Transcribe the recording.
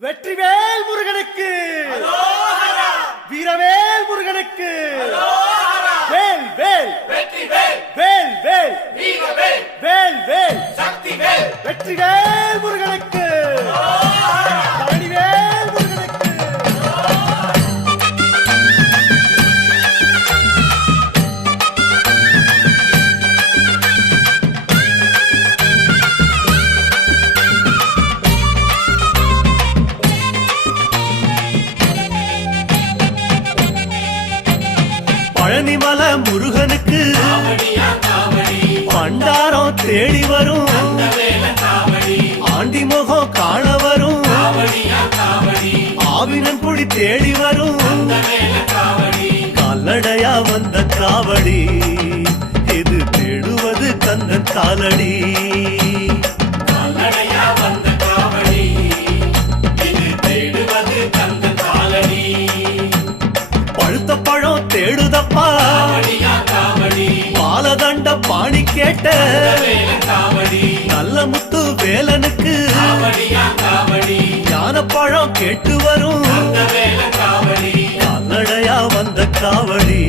வெற்றிவேல் முருகனுக்கு வீரவேல் முருகனுக்கு வேல் வேல் வெற்றிவேல் வேல் வேல் வீரவேல் வேல் வேல் சக்திவேல் வெற்றிவேல் முருகனுக்கு பழனிவேல் முருகனுக்கு பழனிமல முருகனுக்கு காவடியா காவடி பண்டாரம் தேடி வரும் வேல காவடி ஆண்டி முகம் காண வரும் காவடியா காவடி ஆவினன் குடி தேடி வரும் வேல காவடி கால்நடையா வந்த காவடி இது தேடுவது கந்தன் காலடி கால்நடையா வந்த காவடி இது தேடுவது கந்த காலடி பழுத்த பழம் தேடுதப்பா காவடியா காவடி பாலதண்ட பாணி கேட்ட வேல காவடி நல்ல முத்து வேலனுக்கு காவடியா காவடி ஞானப்பழம் கேட்டு வரும் வேல காவடி கால்நடையா வந்த காவடி